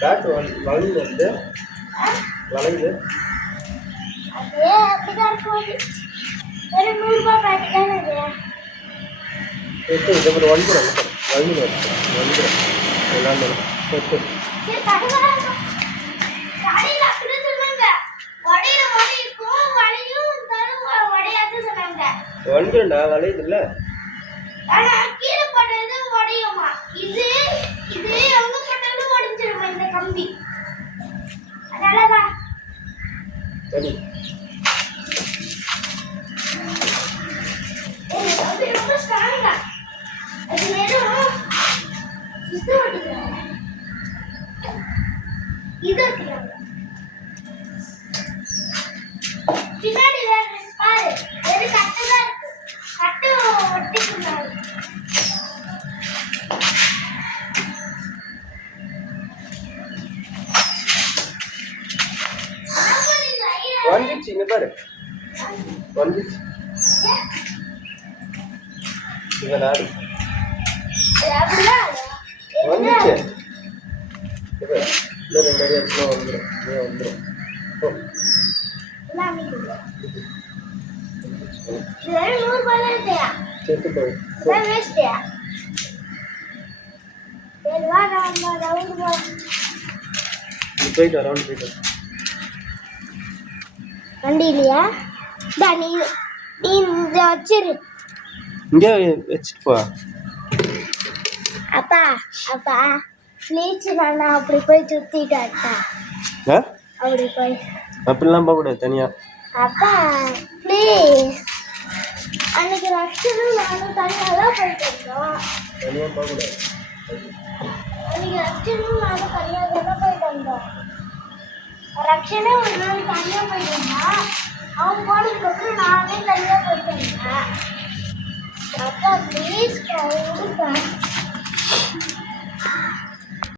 Bad வளைந்து வந்து வளைந்து அதே அப்படிதான் போகுது. ஒரு 100 ரூபாய் பேட் தானே இது. இது ஒரு வளைஞ்சிடும் வளைஞ்சிடும் எல்லாம் சரி கடுவா கடையில் அப்படிதான் சொன்னாங்க. வடையில வடை இருக்கும் வடையும் தரும் வடையாட்டு சொன்னாங்க. வளைஞ்சிடும்டா வளையுது இல்லை. ஆனா கீழே போட்டது உடையுமா? இது இது எங்க போட்டாலும் உடைஞ்சிருமா இந்த கம்பி? அதனாலதான் சரி கம்பி ரொம்ப ஸ்ட்ராங்கா. அது வெறும் இது ஒட்டிக்கிறாங்க. இது ஒட்டிக்கிறாங்க. பின்னாடி வேற பாரு வெறும் கட்டுதான் இருக்கு. கட்டு ஒட்டிக்கிறாங்க. வந்துச்சு இங்க பாரு வந்துச்சு இவன் ஆடு வந்துச்சு இன்னும் 2 அடி இடத்துல வந்துடும் செத்து போய் போயிட்டு ரவுண்ட் போயிட்டு வண்டி இல்லையா? நீ இந்த வச்சிரு. இங்கே வச்சுட்டு போ. அப்பா அப்பா ப்ளீஸ் நான் அப்படி போய் சுத்திட்டா அப்படி போய் அப்படிலாம் போகக்கூடாது தனியா. அப்பா ப்ளீஸ் அன்னைக்கு ரக்ஷனும் நானும் தனியாக தான் போயிட்டு இருந்தோம். தனியாக போகக்கூடாது. அன்னைக்கு ரக்ஷனும் நானும் தனியாக தான் போயிட்டு வந்தோம். ரக்ஷனே ஒரு நாள் தனியாக போயிட்டு இருந்தான். அவன் போனதுக்கப்புறம் நானே தனியாக போயிட்டு வந்தேன். அப்பா ப்ளீஸ்